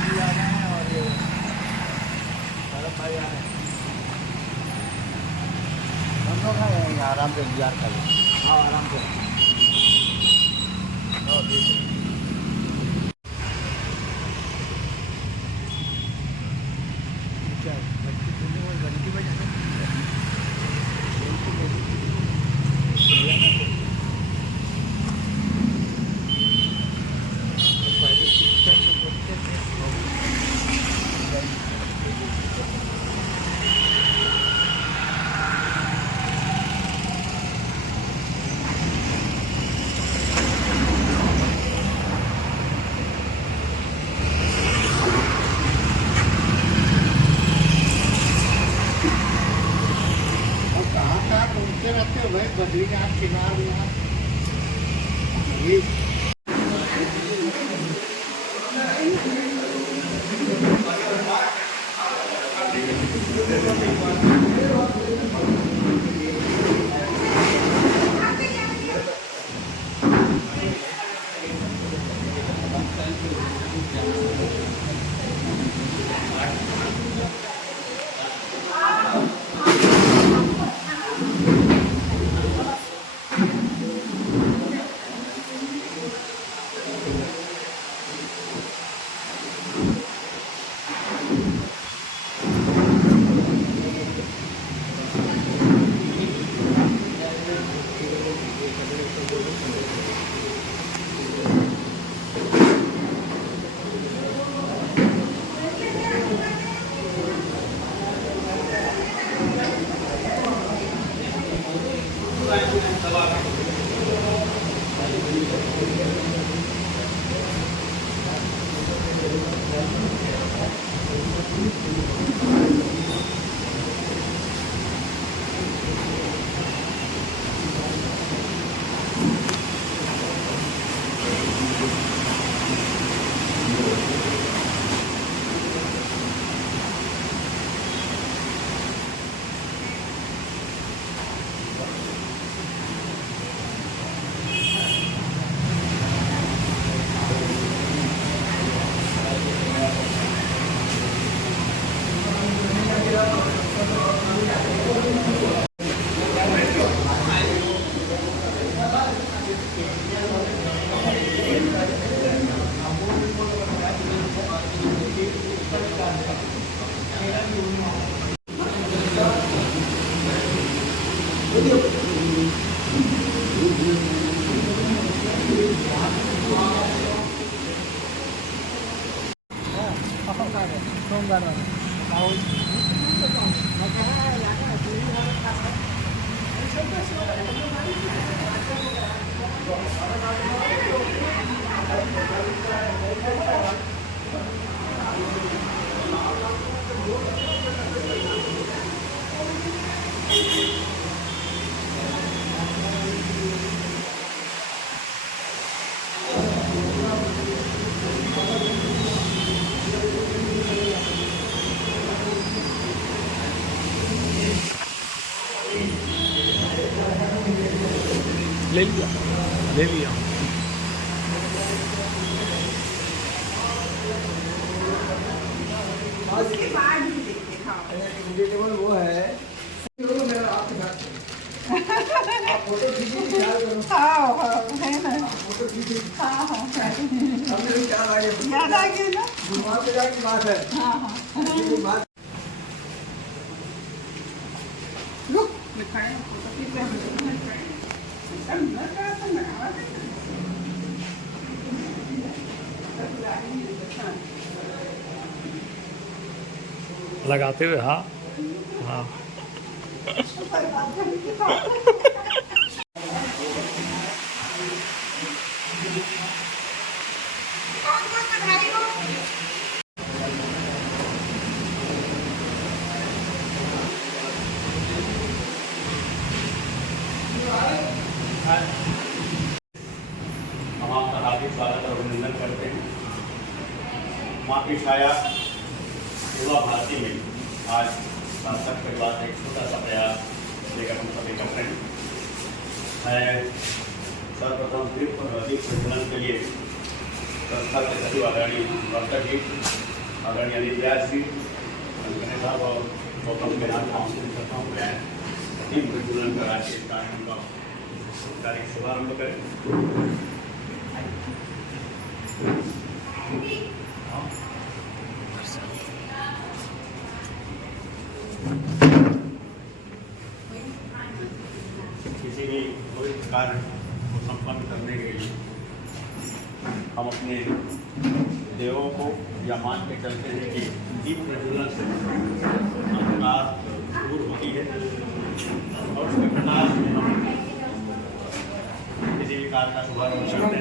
भी आ रहे हैं और ये भाई आ रहे हैं। हम लोग हैं आराम से इंतजार कर रहे हैं। हाँ आराम से। क्या घंटी बजा रहते हो भाई बद्रीनाथ केदारनाथ ये ले लिया उसके बाद ही देखते वेजिटेबल वो है मेरा आपके साथ आप फोटो खींचिए हाँ है ना फोटो खींचिए हाँ हमने क्या लगे याद आ गया ना वहाँ पे जाके बात है हाँ बात रुक दिखाएं फोटो खींच लगाते हुए हाँ हाँ हम आपका हार्दिक स्वागत और अभिनंदन करते हैं। माँ की छाया युवा भारती में आज सांसद परिवार एक छोटा सा प्रयास लेकर हम सभी कर रहे हैं। मैं सर्वप्रथम दीप प्रज्वलन के लिए संस्था के सचिव आदरणीय डॉक्टर जी, आदरणीय अनिल व्यास जी, गणेश साहब और गौतम के नाम काउंसिल करता हूँ मैं दीप प्रज्वलन का राष्ट्रीय कार्यक्रम का कार्य शुभारंभ करें। किसी भी कोई कार्य को संपन्न करने के लिए हम अपने देवों को या मान के चलते हैं कि दीप प्रज्वलन से अंधकार दूर होती है और उसके प्रकाश में हम किसी भी कार्य का शुभारंभ करते हैं।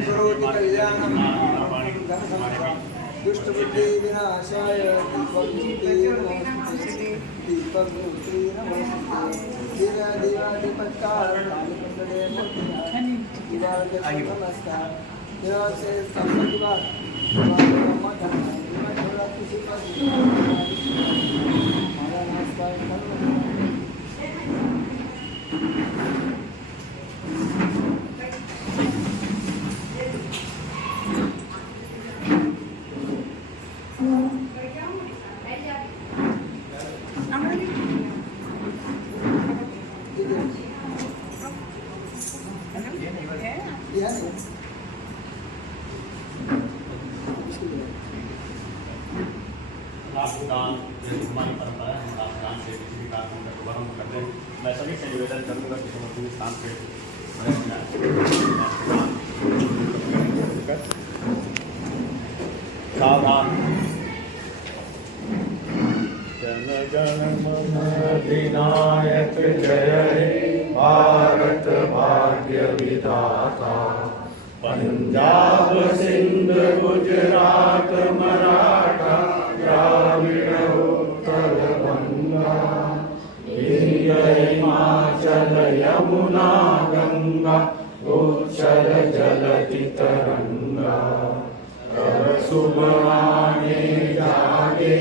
दुष्ट बुद्धि विनाशाय दीपज्योति नमोस्तुते दीपज्योति नमोस्तुते दिव्या दीपाधिपत्कार कालकुंडले मूर्तिः दिवाजय नमस्कार देवा से संपत्तिवाद हमारा नाश पाए राष्ट्रगान जैसे हमारी परंपरा है, हम राष्ट्रगान से किसी भी कार्यक्रम का शुभारंभ करते हैं। मैं सभी से निवेदन करूँगा कि हम अपने स्थान पे सावधान। जन गण मन अधिनायक जय हे भारत भाग्य विधाता। पंजाब सिंध गुजरात मराठा द्राविड़ उत्कल बंगा। विंध्य हिमाचल यमुना गंगा उच्चल जलति तरंगा। तब शुभ आने जागे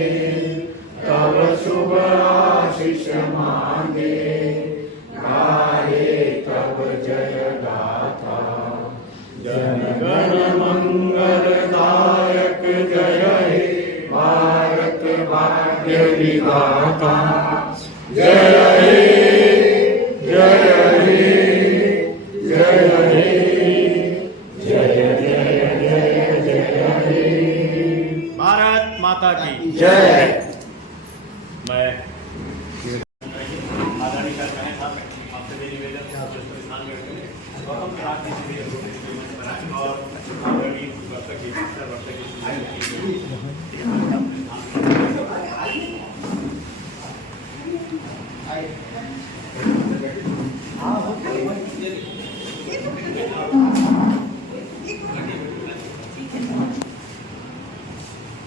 तब शुभ आशीष मांगे। गाए तब जय गाथा जन गण मंगलदायक जय हे भारत भाग्य विधाता। जय हे जय हे जय हे जय जय जय जय हे। भारत माता की जय। मैं आदरणीय गणेश साहब आपसे भी निवेदन है आप स्थान में गौतम के हाथ में बनाएं और आदरणीय डॉक्टर की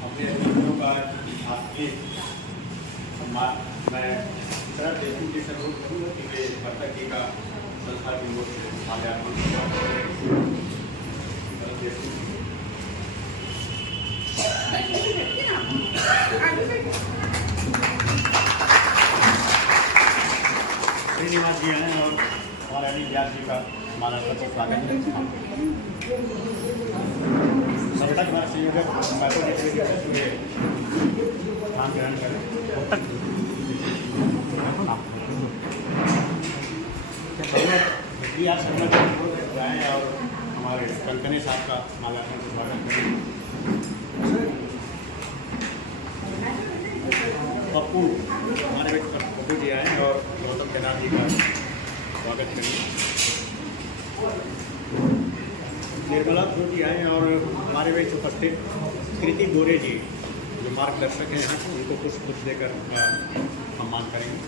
अपने अतिथियों का आपके सम्मान मैं शरद देशमुख जी से अनुरोध करूँगा कि वे भरतक जी का संस्था की ओर से माल्यार्पण शरद देशमुख श्रीनिवास जी हैं और हमारे अनिल व्यास जी का माल्यार्पण से स्वागत है। संस्था के हमारे संयोजक मैथो जी से काम ग्रहण करें। आप संगत जाएँ और हमारे कनकने साहब का माल्यार्पण से स्वागत करें। पप्पू हमारे व्यक्ति पप्पू जी आए और गौतम जनाब जी का स्वागत करेंगे। निर्मला ध्रुव जी आए और हमारे व्यक्ति उपस्थित कृति गोरे जी जो मार्गदर्शक हैं यहाँ उनको कुछ देकर सम्मान करेंगे।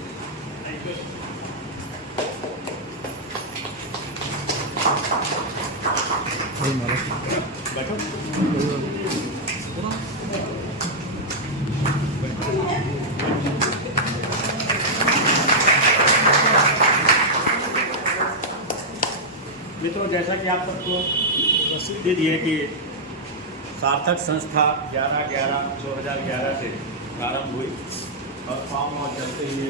बैठो। मित्रों, जैसा कि आप सबको प्रसिद्धि दी है कि सार्थक संस्था 11/11/2011 से प्रारंभ हुई और फार्म और चलते हुए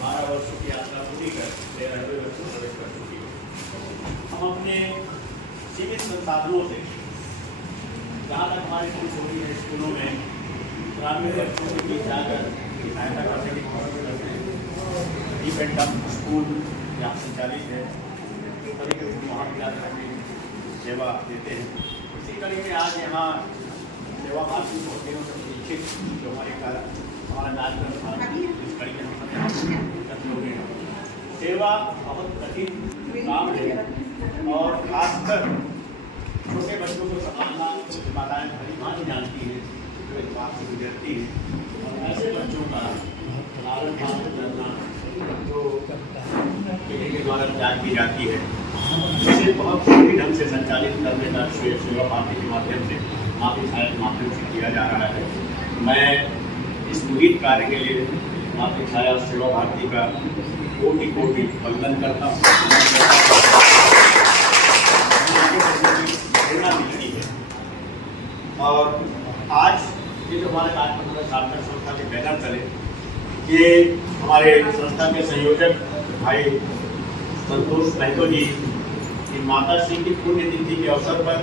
12 वर्षों की यात्रा पूरी कर 13वें वर्ष में प्रवेश कर चुकी है। हम अपने सीमित संसाधनों से जहाँ तक हमारी छोटी है स्कूलों में ग्रामीण बच्चों के बीच जाकर सहायता करने की कोशिश करते हैं। डीप एंड डम स्कूल यहाँ संचालित है, सभी के वहाँ भी जाकर अपनी सेवा देते हैं। इसी कड़ी में आज यहाँ सेवा भारती होटलों से प्रशिक्षित जो हमारा कार्यक्रम था, इस कड़ी में हम लोग हैं। सेवा बहुत कठिन काम है और खासकर छोटे बच्चों को संभालना माताएं भली भांति जानती हैं, जो इस बात से गुजरती हैं। और ऐसे बच्चों का लालन पालन करना जो पीढ़ी के द्वारा तैयार की जाती है, इसे बहुत सही ढंग से संचालित करने का सेवा भारती के माध्यम से मातृ छाया के माध्यम से किया जा रहा है। मैं इस मुहित कार्य के लिए मातृ छाया सेवा भारती का कोटि कोटि वंदन करता हूँ। प्रेरणा मिलती है। और आज ये जो हमारे कार्यक्रम सार्थक संस्था के बैनर चले, ये हमारे संस्था के संयोजक भाई संतोष महतो जी की माता श्री की पुण्यतिथि के अवसर पर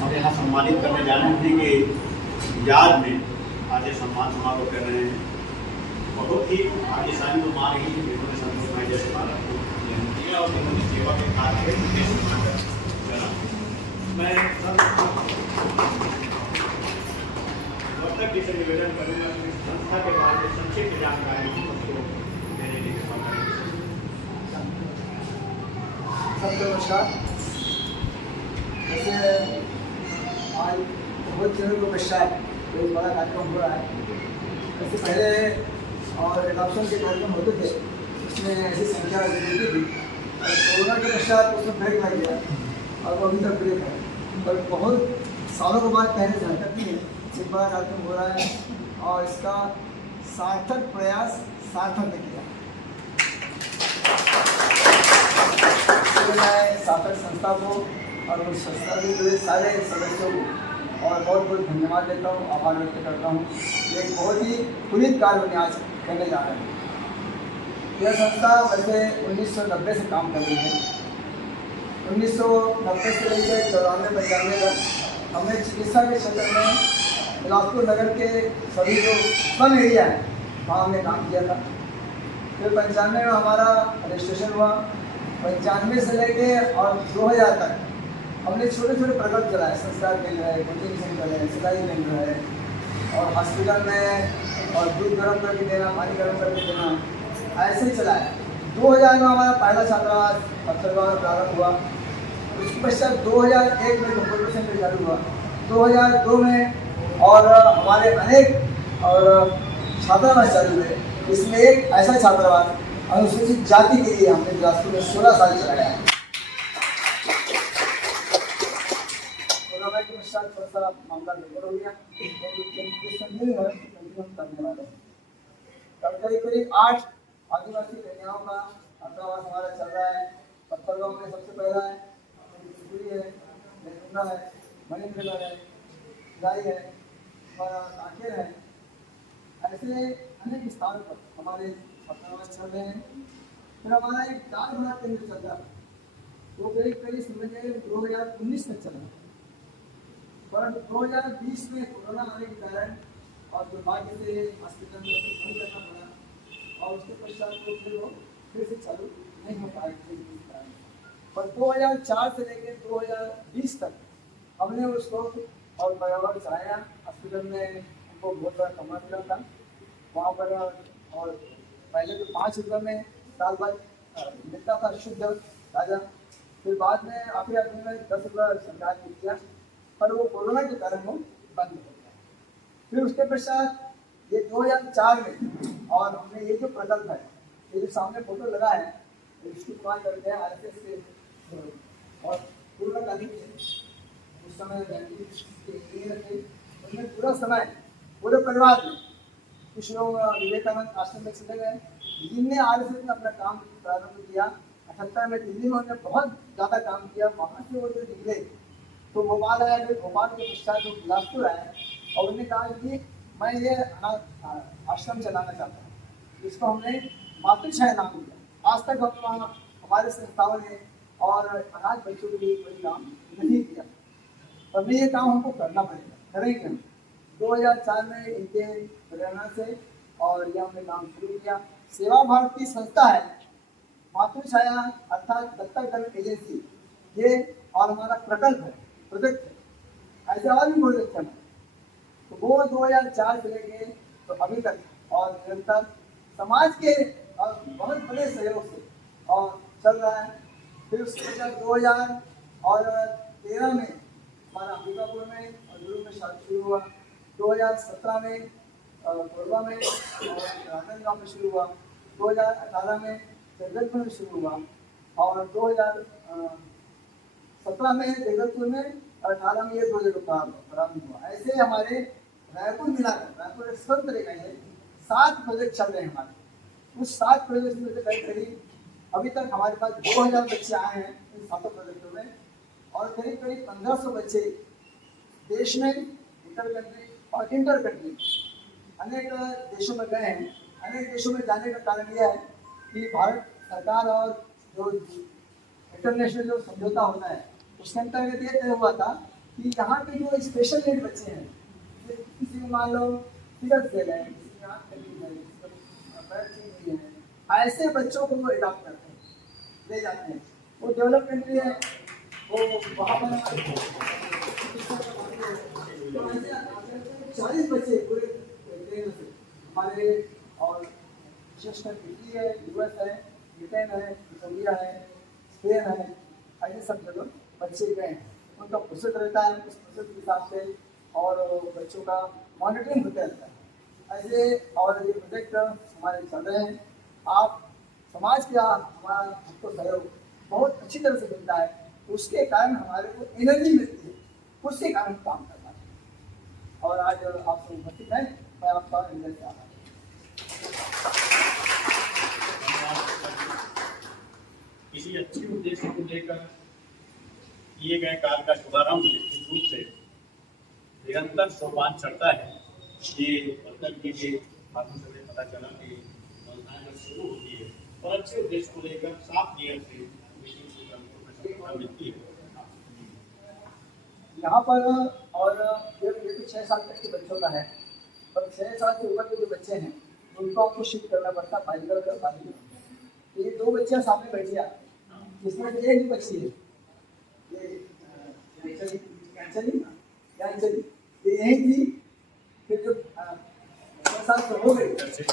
हम यहाँ सम्मानित करने जा रहे हैं। उनकी के याद में आज ये सम्मान समारोह कर रहे हैं। बहुत ही भाग्यशाली तो मान रही है जिन्होंने संतोष भाई जैसे भारत को जन्म दिया और जिन्होंने सेवा के कार्य करा। मैं जी से निवेदन करूँगा कि संस्था के बारे में संक्षिप्त जानकारी सबको देने की कृपा करें। सबको नमस्कार। जैसे आज बहुत दिनों के पश्चात एक बड़ा कार्यक्रम हो रहा है। इससे पहले और एडॉप्शन के कार्यक्रम होते थे, उसमें ऐसी संख्या होती थी, और कोरोना के पश्चात उसमें ब्रेक लग गया और अभी तक ब्रेक है। और बहुत सालों के बाद पहले हरकत नहीं है, एक बड़ा कार्यक्रम हो रहा है और इसका सार्थक प्रयास सार्थक ने किया। मैं सार्थक संस्था को और उस संस्था से जुड़े सारे सदस्यों को और बहुत बहुत धन्यवाद देता हूँ, आभार व्यक्त करता हूँ। ये एक बहुत ही पुनीत कार्य हमने आज करने जा रहे हैं। यह संस्था वैसे 1990 से काम कर रही है। 1990 से लेकर 94-95 तक हमने चिकित्सा के क्षेत्र में बिलासपुर नगर के सभी जो स्लम एरिया है वहाँ हमने काम किया था। फिर 95 में हमारा रजिस्ट्रेशन हुआ। 95 से लेके और 2000 तक हमने छोटे छोटे प्रकल्प चलाए। संस्कार केंद्र है, कोचिंग सेंटर है, सिलाई केंद्र है और हॉस्पिटल में और दूध गर्म करके देना, पानी गर्म करके देना, ऐसे ही चलाया। 2000 में हमारा पहला छात्रावास पत्थरगांव में प्रारंभ हुआ। उसके पश्चात 2001 में कंप्यूटर सेंटर चालू हुआ। 2002 में और हमारे अनेक और छात्रावास चालू हुए। इसमें एक ऐसा छात्रावास अनुसूचित जाति के लिए हमने बिलासपुर में 16 साल चलाया। कोरोना के पश्चात थोड़ा सा मामला गड़बड़ हो गया, करीब 8 आदिवासी कन्याओं का छात्रावास हमारा चल रहा है। पत्थरगांव में सबसे पहला है, है, नेतुंगा है, मणिनगर है, गाई है और कांकेर है। ऐसे अनेक स्थानों पर हमारे छात्रावास चल रहे हैं। फिर हमारा एक डाक भरा केंद्र चल रहा है, वो करीब समझिए 2019 तक चला, पर 2020 में कोरोना आने के कारण और दुर्भाग्य से हॉस्पिटल में बंद करना पड़ा और उसके पश्चात वो फिर से चालू नहीं हो पाया। पर 2004 से लेकर 2020 तक हमने उसको और बराबर चलाया। हॉस्पिटल में हमको बहुत बड़ा कमरा मिला था वहाँ पर, और पहले तो 5 रुपये में साल भर मिलता था शुद्ध ताज़ा। फिर बाद में आखिर में 10 रुपये सरकार ने किया, पर वो कोरोना के कारण वो बंद हो गया। फिर उसके पश्चात ये 2004 में और हमने ये जो प्रकल्प है, ये जो सामने फोटो लगा है, इसको इस्तेमाल करते हैं RSS से और पूरा काली उस समय रखे। उसमें पूरा समय पूरे परिवार में कुछ लोग विवेकानंद आश्रम में चले गए, जिनने RSS में अपना काम प्रारंभ किया। 78 में दिल्ली में उन्होंने बहुत ज़्यादा काम किया। वहाँ से वो जो निकले तो भोपाल आए, फिर भोपाल के पश्चात वो बिलासपुर आए और उन्होंने कहा कि मैं ये आश्रम चलाना चाहता हूँ। इसको हमने मातृ छाया नाम दिया। आज तक हम हमारे संस्थाओं ने और अनाथ बच्चों के लिए कोई काम नहीं किया, और ये काम हमको करना पड़ेगा, करेंगे हम। 2004 में इनके प्रेरणा से और ये हमने काम शुरू किया। सेवा भारती संस्था है, मातृछाया अर्थात दत्तक धर्म एजेंसी, ये और हमारा प्रकल्प है, प्रोजेक्ट है। ऐसे और भी प्रोजेक्ट हैं, तो वो 2004 से लेके तो अभी तक और निरंतर समाज के और बहुत बड़े सहयोग से और चल रहा है। फिर उसके बाद 2013 में हमारा अंबिकापुर में और दुर्ग में शुरू हुआ। 2017 में कोरबा में और राजनांदगांव में शुरू हुआ। 2018 में जगदलपुर में शुरू हुआ और 2017 में जगदलपुर में और 18 में ये 2 जगह प्रारंभ हुआ। ऐसे हमारे रायपुर मिलाकर, रायपुर एक स्वतंत्र जगह है, 7 प्रोजेक्ट चल रहे हैं हमारे। उस 7 प्रोजेक्ट में से करीब अभी तक हमारे पास 2000 बच्चे आए हैं इन 7 प्रोजेक्टों में, और करीब 1500 बच्चे देश में इंटर कंट्री और इंटर कंट्री अनेक देशों में गए हैं। अनेक देशों में जाने का कारण यह है कि भारत सरकार और जो इंटरनेशनल जो समझौता होता है उसके अंतर्गत ये तय हुआ था कि यहाँ के जो स्पेशल नीड बच्चे हैं, किसी को मान लो फिगर फेल है, किसी की आँख कटी है, किसी को पैर छीन है, ऐसे बच्चों को वो अडॉप्ट करते हैं, ले जाते हैं। वो डेवलप कंट्री है, वो वहाँ पर 40 बच्चे पूरे ट्रेन से हमारे, और विशेषकर इटली है, यूएस है, ब्रिटेन है, इंडिया है, स्पेन है, ऐसे सब जगह बच्चे गए हैं। उनका प्रोसेस रहता है, उस प्रोसेस के हिसाब से और बच्चों का मॉनिटरिंग होता रहता है ऐसे। और ये प्रोजेक्ट हमारे चल रहे हैं। आप समाज का हमारा हमको सहयोग बहुत अच्छी तरह से मिलता है, तो उसके कारण हमारे को एनर्जी मिलती है, उसके कारण काम करना है। और आज आपसे उपस्थित है, मैं आपका हृदय से आभार। किसी अच्छे उद्देश्य को लेकर किए गए कार्य का शुभारंभ निश्चित रूप से निरंतर सोपान चढ़ता है। ये मतलब कि बातों से पता चला कि योजनाएं जब शुरू होती है और अच्छे उद्देश्य को लेकर साफ नियम से मिलती है। यहाँ पर और ये तो 6 साल तक के बच्चों का है, पर 6 साल से ऊपर के जो बच्चे हैं उनको आपको शिफ्ट करना पड़ता है बालिका और बालिका। ये 2 बच्चियाँ सामने बैठी हैं, जिसमें से एक ही बच्ची है, ये यही थी। फिर जो 6 साल से हो गई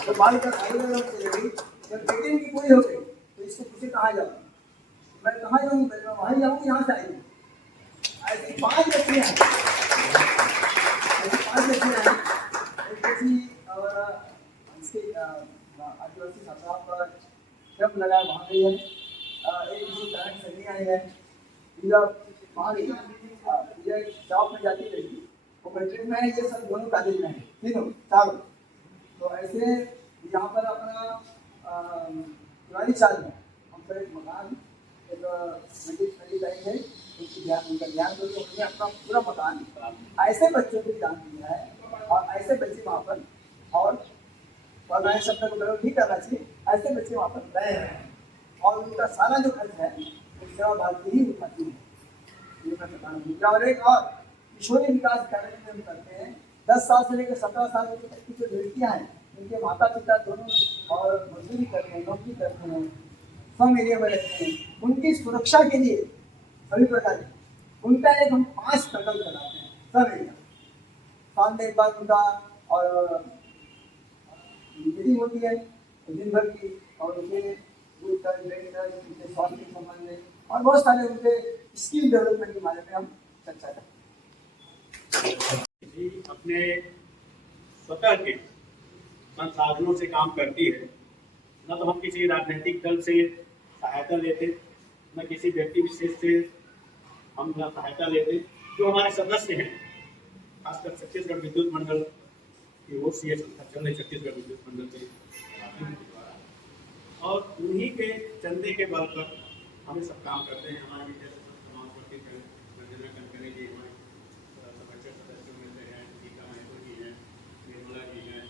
तो बालिका चली गई। जब 18 की पूरी हो गई तो इसको पूछे कहाँ जाऊँ, मैं कहाँ जाऊँ, वहीं जाऊँगी, यहाँ से आएगी। ऐसी 5 बच्चियाँ हैं, एक बच्ची और इसके आदिवासी छात्राओं का कैंप लगा वहाँ गई है। एक दूसरी तरह से नहीं आई है, वहाँ गई, ये जॉब में जाती रही, वो मैट्रिक में है, ये सब दोनों कॉलेज में है, तीनों चारों। तो ऐसे यहाँ पर अपना पुरानी चाल में हम पर एक मकान, एक नदी है, उनका ध्यान करके उन्होंने अपना पूरा मकान ऐसे बच्चों को दान दिया है। और ऐसे बच्चे वहाँ पर, और मैं शब्द को गलत नहीं करना चाहिए, ऐसे बच्चे वहाँ पर रहे हैं और उनका सारा जो खर्च है वो सेवा भारती ही उठाती है। और एक और किशोरी विकास कार्यक्रम हम करते हैं। 10 साल से लेकर 17 साल तक की जो लड़कियाँ हैं, उनके माता पिता दोनों और मजदूरी करते हैं, नौकरी करते हैं, स्लम एरिया में रहते हैं, उनकी सुरक्षा के लिए सभी प्रकार के उनका एक हम 5 प्रकल्प चलाते हैं सब एरिया। साल में एक बार उनका और मीटिंग होती है दिन भर की, और उनके उनके स्वास्थ्य के संबंध में और बहुत सारे उनके स्किल डेवलपमेंट के बारे में हम चर्चा करते हैं। अपने स्वतः के संसाधनों से काम करती है, न तो हम किसी राजनीतिक दल से सहायता लेते, न किसी व्यक्ति विशेष से हम सहायता लेते। जो हमारे सदस्य हैं, खासकर छत्तीसगढ़ विद्युत मंडल की ओर से ये संस्था चल रही, छत्तीसगढ़ विद्युत मंडल के द्वारा, और उन्हीं के चंदे के बल पर हम सब काम करते हैं। हमारे विद्यार्थी समाजपति रंजना कनकनी जी हमारे सदस्य में से हैं, टीका महतो जी हैं, निर्मला जी हैं,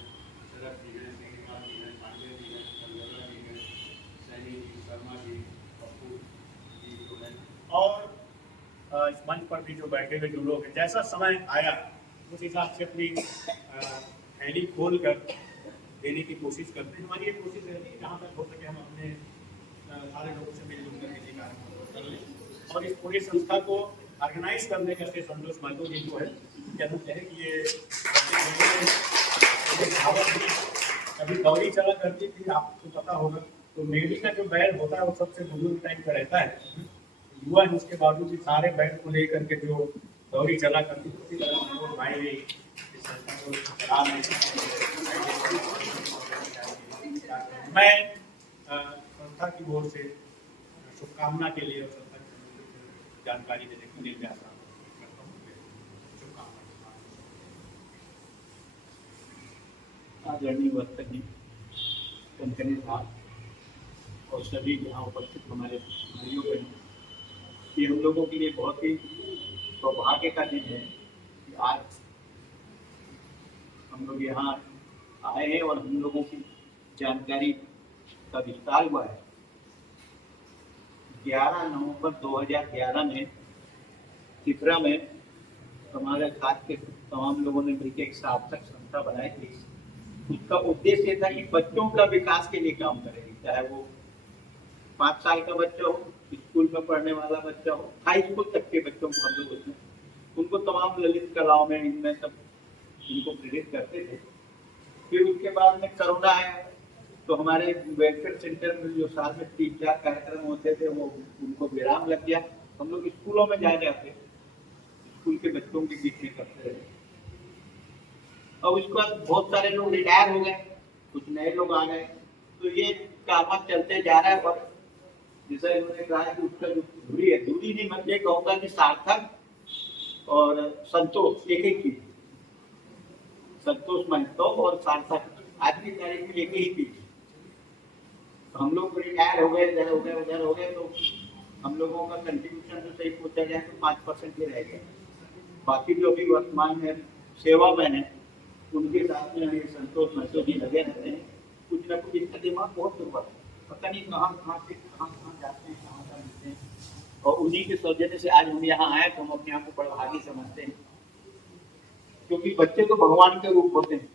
शरद जी हैं, श्रीनिवास जी हैं, पांडे जी हैं, संजोला जी हैं, सैनी जी, शर्मा जी, पप्पू जी जो हैं, और इस मंच पर भी जो बैठे हुए जो लोग हैं, जैसा समय आया उस हिसाब से अपनी थैली खोल कर देने की कोशिश करते हैं। हमारी ये कोशिश रहती है जहाँ तक हो सके हम अपने सारे लोगों से मिलजुल कर किसी कार्यक्रम कर लें। और इस पूरी संस्था को ऑर्गेनाइज करने का श्री संतोष महतो जी जो है कहते हैं कि ये कभी दौरी चला करती थी, आपको पता होगा। तो मेरी का जो बैल होता है वो सबसे बुजुर्ग टाइप का रहता है, युवा है, उसके बावजूद भी सारे बैल को लेकर के जो दौरी चला करती थी, उसी तरह हम लोग भाई इस संस्था को चला रहे हैं। मैं संस्था की ओर से शुभकामना के लिए और संस्था की जानकारी देने के लिए व्यास करता हूँ। शुभकामना। आदरणीय वक्ता जी, कनकनी साहब और सभी यहाँ उपस्थित हमारे भाइयों बहनों, ये हम लोगों के लिए बहुत ही सौभाग्य का दिन है कि आज हम लोग यहाँ आए हैं और हम लोगों की जानकारी का विस्तार हुआ है। 11 नवंबर 2011 में त्रिपुरा में हमारे साथ के तमाम लोगों ने मिलकर एक सार्थक संस्था बनाई थी। उसका उद्देश्य ये था कि बच्चों का विकास के लिए काम करेगी, चाहे वो 5 साल का बच्चा हो, स्कूल में पढ़ने वाला बच्चा हो, हाई स्कूल तक के बच्चों को हम लोग उसमें उनको तमाम ललित कलाओं में इनमें सब इनको प्रेरित करते थे। फिर उसके बाद में कोरोना आया तो हमारे वेलफेयर सेंटर में जो साल में 3-4 कार्यक्रम होते थे वो उनको विराम लग गया। हम लोग स्कूलों में जाते स्कूल के बच्चों के बीच में करते रहे। और उसके बाद बहुत सारे लोग रिटायर हो गए, कुछ नए लोग आ गए, तो ये काम चलते जा रहा है। पर जैसा इन्होंने कहा कि उसका जो दूरी है, दूरी नहीं, मैं ये कहूँगा कि सार्थक और संतोष एक ही चीज, संतोष महतो और सार्थक आज की तारीख में एक ही चीज। हम लोग रिटायर हो गए, इधर हो गए, तो हम लोगों का कंट्रीब्यूशन तो सही पूछा जाए तो 5% ही रह गया। बाकी जो भी वर्तमान में सेवा में है उनके साथ में हमें संतोष महतो जी लगे रहते हैं। कुछ ना कुछ इनका दिमाग बहुत दुर्बल है, पता नहीं कहाँ से कहाँ जाते हैं, कहाँ मिलते हैं। और उन्हीं के सौजन्य से आज हम यहाँ आए तो हम अपने आप को बड़ा भागी समझते हैं, क्योंकि बच्चे तो भगवान के रूप होते हैं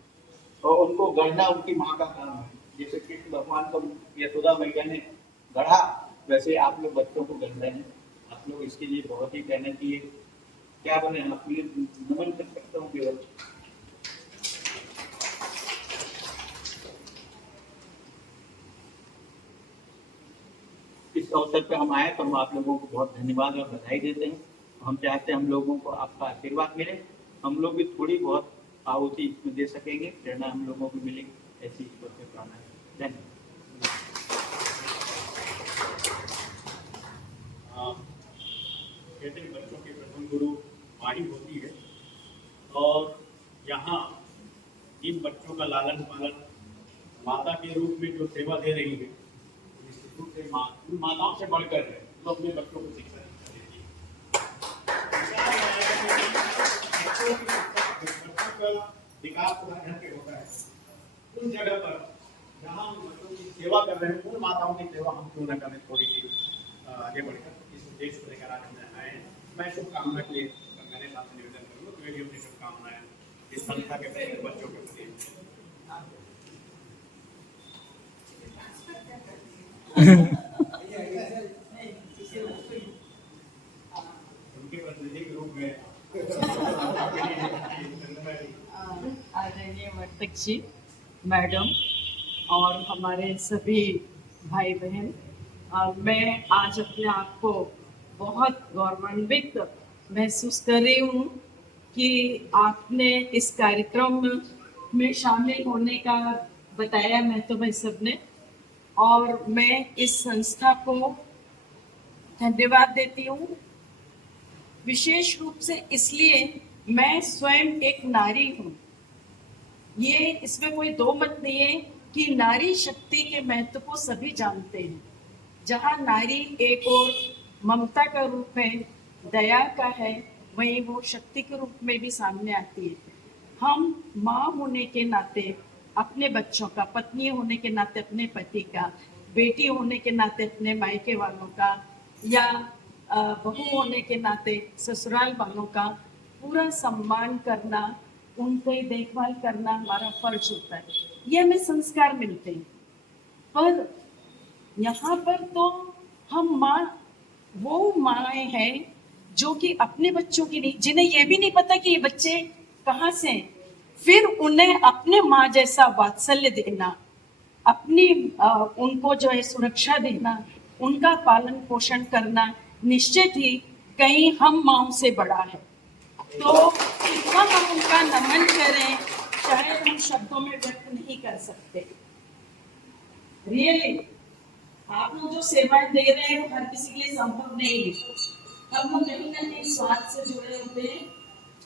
और उनको गढ़ना उनकी माँ का काम है। जैसे कृष्ण भगवान को यशोदा मैया ने गढ़ा, वैसे आप लोग बच्चों को गढ़ रहे हैं। आप लोग इसके लिए बहुत ही कहना चाहिए, क्या बने, आपके लिए नमन कर सकता हूँ केवल। इस अवसर पे हम आए तो हम आप लोगों को बहुत धन्यवाद और बधाई देते हैं। हम चाहते हैं हम लोगों को आपका आशीर्वाद मिले, हम लोग भी थोड़ी बहुत आहुति इसमें दे सकेंगे, प्रेरणा हम लोगों को मिलेगी, ऐसी ईश्वर से प्रार्थना है। धन्यवाद। कहते हैं बच्चों के प्रथम गुरु माँ ही होती है, और यहाँ इन बच्चों का लालन पालन माता के रूप में जो सेवा दे रही है, माताओं से बढ़कर है, तो अपने बच्चों को शिक्षा देती है। बच्चों का विकास घर पे होता है, उन जगह पर जहाँ हम बच्चों की सेवा कर रहे हैं, उन माताओं की सेवा हम क्यों न करें, थोड़ी सी आगे बढ़कर इस उद्देश्य को लेकर आज हम आए हैं। मैं शुभकामना के लिए मैंने साथ निवेदन करूँगा तो मेरी अपनी शुभकामनाएं इस संस्था के प्रति, बच्चों के प्रति। उनके प्रतिनिधि के रूप में आदरणीय वर्तक जी, मैडम और हमारे सभी भाई बहन, मैं आज अपने आप को बहुत गौरवान्वित महसूस कर रही हूँ कि आपने इस कार्यक्रम में शामिल होने का बताया मैं तो भाई सबने, और मैं इस संस्था को धन्यवाद देती हूँ। विशेष रूप से इसलिए मैं स्वयं एक नारी हूँ। ये इसमें कोई दो मत नहीं है कि नारी शक्ति के महत्व को सभी जानते हैं। जहाँ नारी एक और ममता का रूप है, दया का है, वहीं वो शक्ति के रूप में भी सामने आती है। हम माँ होने के नाते अपने बच्चों का, पत्नी होने के नाते अपने पति का, बेटी होने के नाते अपने मायके वालों का, या बहू होने के नाते ससुराल वालों का पूरा सम्मान करना, उनकी देखभाल करना हमारा फर्ज होता है। ये हमें संस्कार मिलते हैं। पर यहाँ पर तो हम माँ, वो माएँ हैं जो कि अपने बच्चों की नहीं, जिन्हें ये भी नहीं पता कि ये बच्चे कहाँ से हैं, फिर उन्हें अपने माँ जैसा वात्सल्य देना, अपनी उनको जो है सुरक्षा देना, उनका पालन पोषण करना निश्चित ही कहीं हम माँओं से बड़ा है। तो इतना हम उनका नमन करें, शायद हम शब्दों में व्यक्त नहीं कर सकते। रियली आप लोग जो सेवाएं दे रहे हैं वो हर किसी के लिए संभव नहीं है। हम लोग कहीं ना कहीं स्वार्थ से जुड़े होते हैं।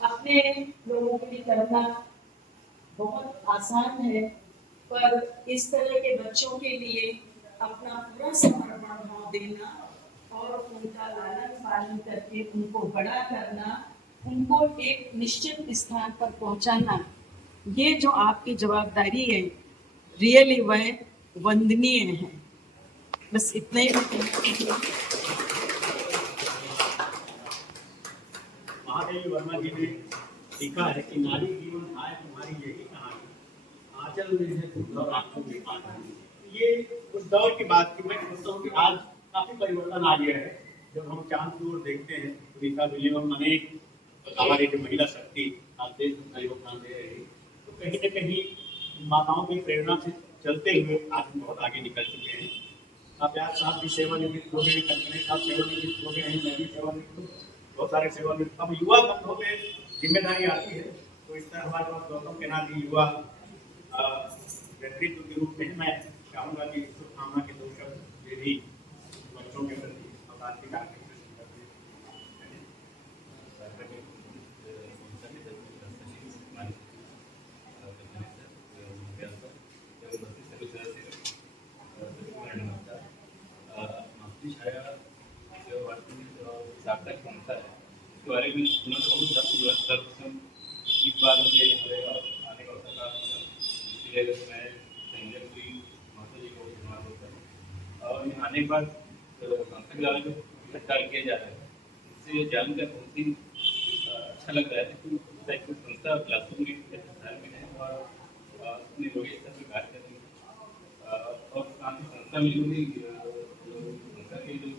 अपने लोगों के लिए करना बहुत आसान है, पर इस तरह के बच्चों के लिए अपना पूरा समर्पण भाव देना और उनका लालन पालन करके उनको बड़ा करना, उनको एक निश्चित स्थान पर पहुंचाना, ये जो आपकी जवाबदारी है, रियली वह वंदनीय है। बस इतना ही महादेवी वर्मा जी ने लिखा है कि नारी जीवन आए तुम्हारी यही कहानी, आंचल में है तुम और आंखों में पानी। ये उस दौर की बात की। मैं सोचता हूँ कि आज काफी परिवर्तन आ गया है। जब हम चांद की ओर देखते हैं, रीता विलियम अनेक हमारी जो महिला शक्ति आज देश में योगदान दे रही है, तो कहीं न कहीं माताओं की प्रेरणा से चलते हुए आज हम बहुत आगे निकल चुके हैं। आप याद साहब भी सेवानिवृत्त हो गए, कल्पना साहब सेवानिवृत्त हो गए हैं, मैं भी सेवानिवृत्त, बहुत सारे सेवानिवृत्त। अब युवा बंधुओं पे जिम्मेदारी आती है, तो इस तरह हमारे पास गौतम के नाम की युवा नेतृत्व के रूप में मैं चाहूँगा कि शुभकामना के दो शब्द ये भी बच्चों के प्रति और आर्थिक आर्थिक सार्थक संस्था है, इसके बारे में सुना तो बहुत सर्वप्रथम इस बार मुझे आने का अवसर प्राप्त हुआ, इसलिए मैं संजय जी महतो जी को धन्यवाद देता हूँ। और यहाँ आने के बाद संस्था के द्वारा जो कार्य किया जा रहा है, इससे जानकर बहुत ही अच्छा लग रहा है कि संस्था बिलासपुर में है और अपने योगी स्तर पर कार्य कर रही है। और साथ ही संस्था में जो भी संस्था के जो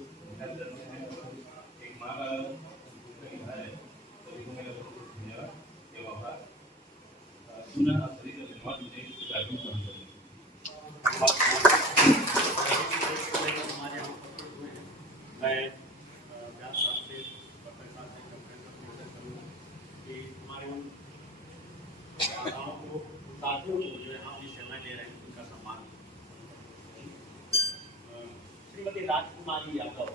श्रीमती राजकुमारी यादव,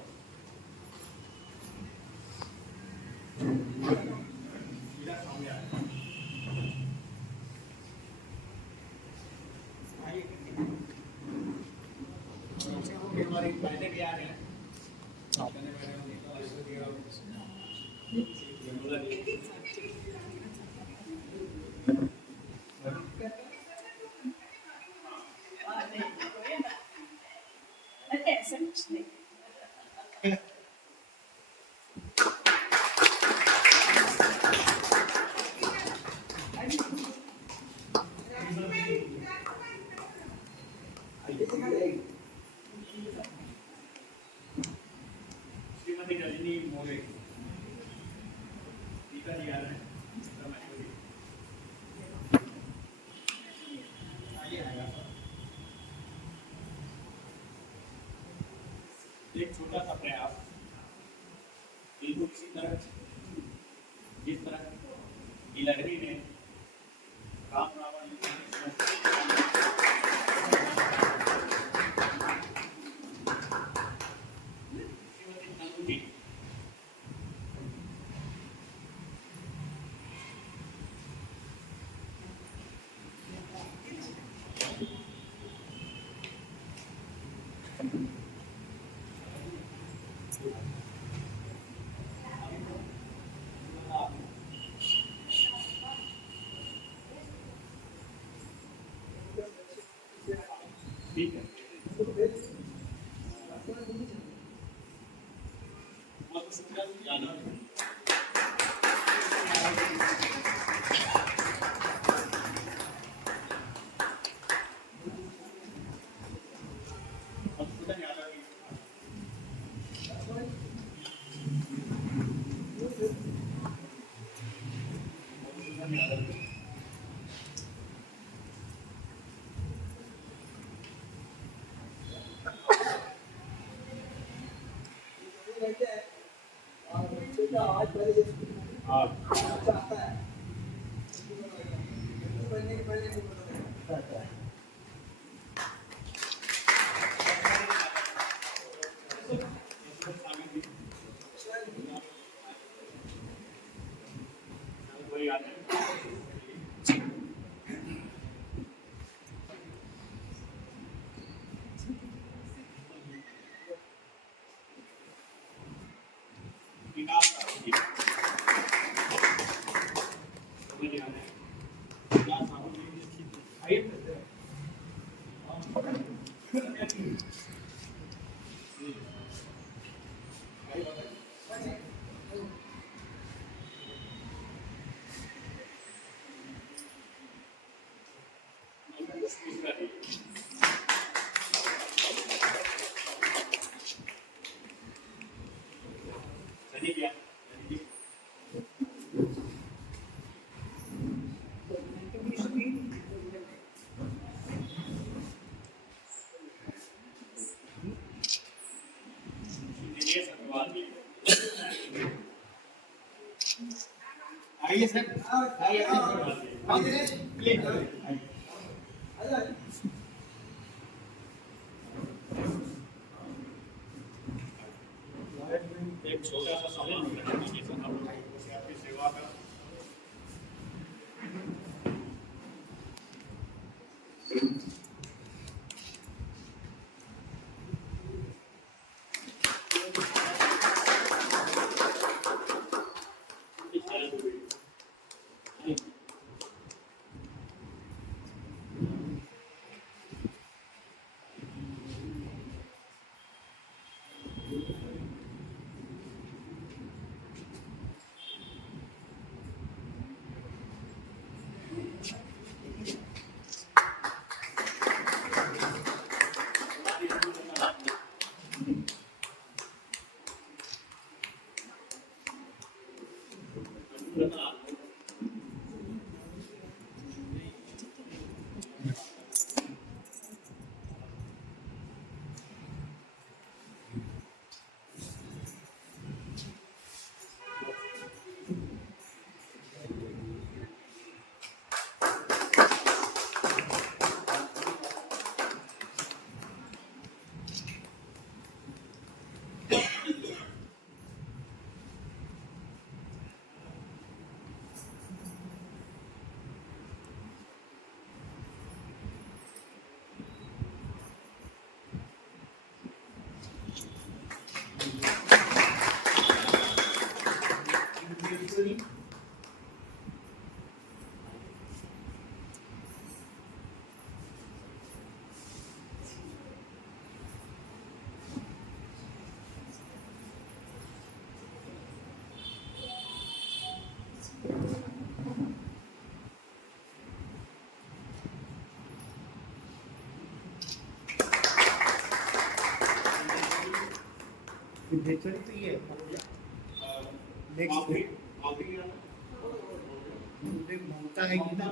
हमारे पहले भी आ रहे हैं। ऐसा कुछ नहीं। श्रीमती रजनी मोरे, टीका जी आ रहे हैं। एक छोटा सा प्रयास, बिल्कुल इसी तरह जिस तरह गिलहरी ने राम रावण ठीक है। आज पहले ये अच्छा आता है पहले पहले नहीं पता है आइए सर आइए प्लीज एक छोटा सा सवाल करना चाहिए सर आप लोगों से आपकी सेवा का सिग्नेचर तो ये नेक्स्ट होता है कि ना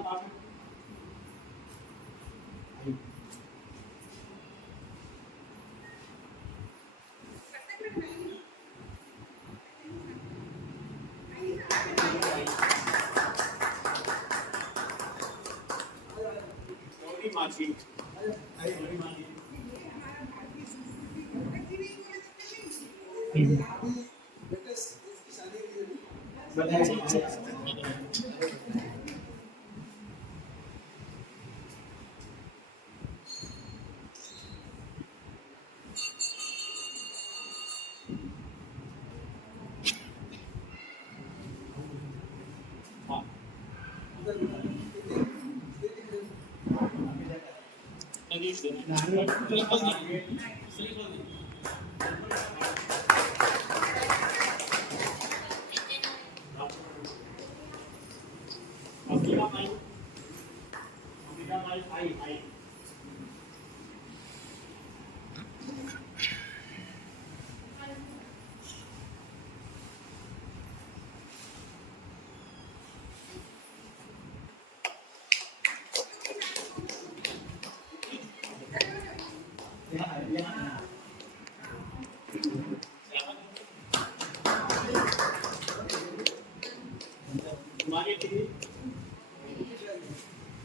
हमारे लिए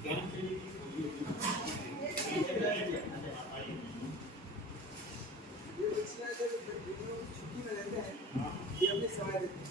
ज्ञान से छुट्टी में रहते हैं ये अपने समय देते हैं।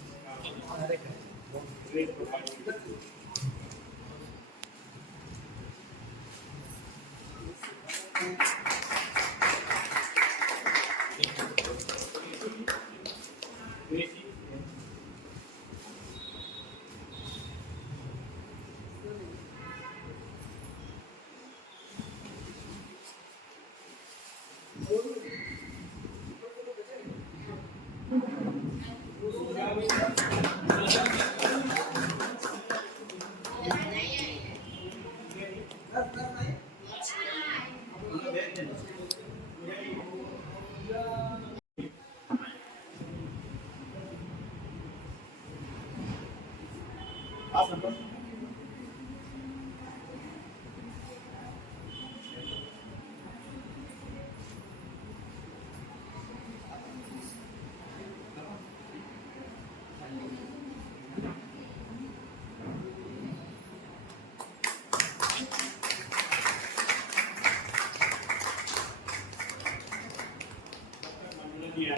किया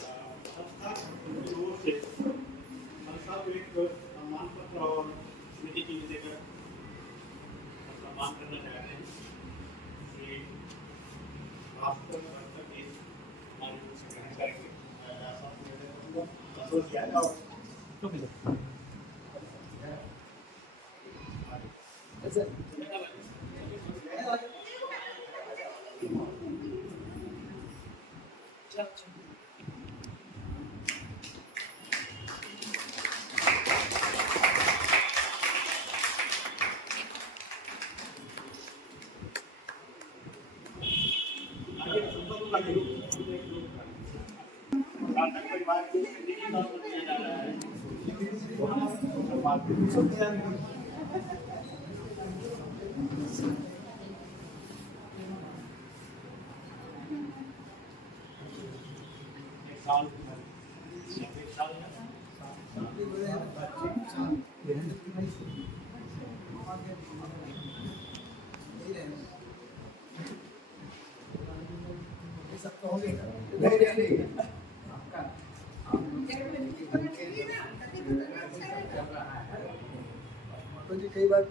संस्था की ओर से संस्था को एक सम्मान पत्र और स्मृति चिन्ह देकर सम्मान करना चाहते हैं। श्री भास्कर भट्ट के माध्यम से ग्रहण करेंगे। संतोष यादव परिवार के किया जा रहा है। तो जी कई बार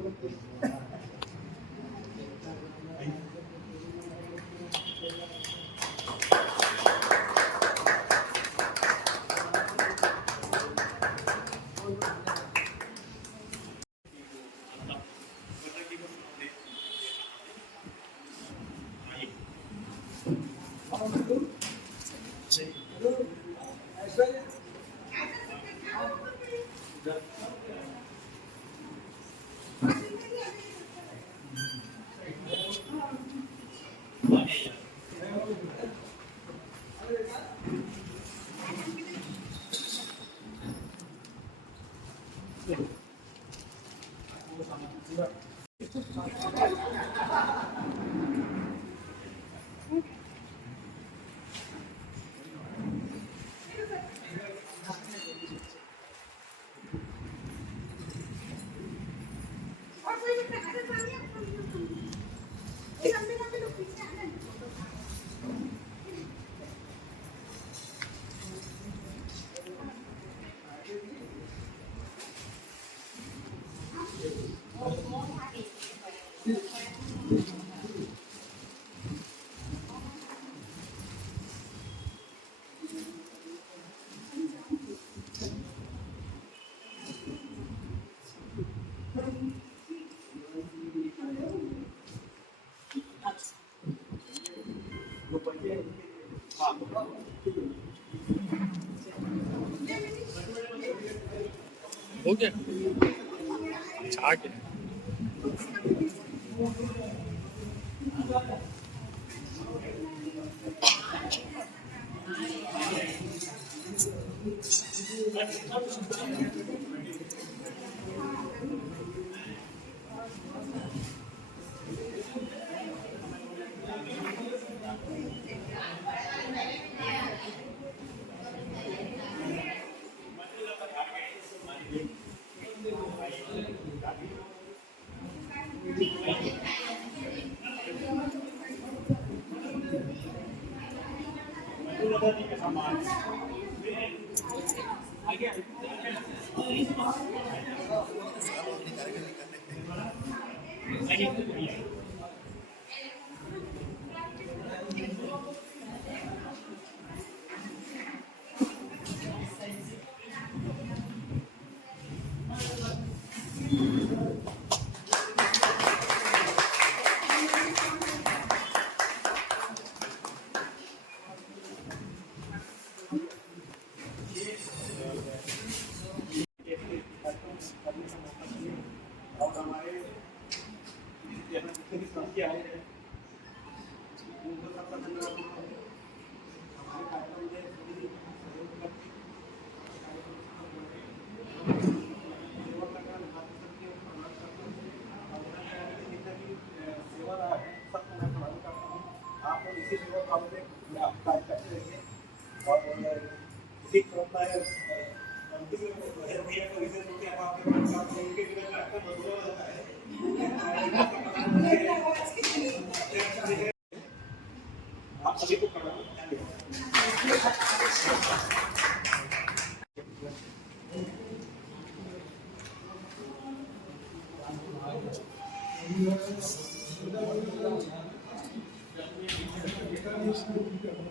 हो गया छा के और हमारे यहाँ जितने भी संस्थाएं आए हैं उनको सबका धन्यवाद। हमारे कार्यक्रम में सभी सहयोग करके सेवा करना निभाते सकते हैं, समाज करते हैं और जितना भी सेवा रहा है सबको मैं प्रदान करता हूँ। आप लोग इसी सेवा भाव में कार्य करते रहिए और इसी क्रम में भैया को इसे आप उनके बिना आपका मधुर होता है। आप सभी को Thank you.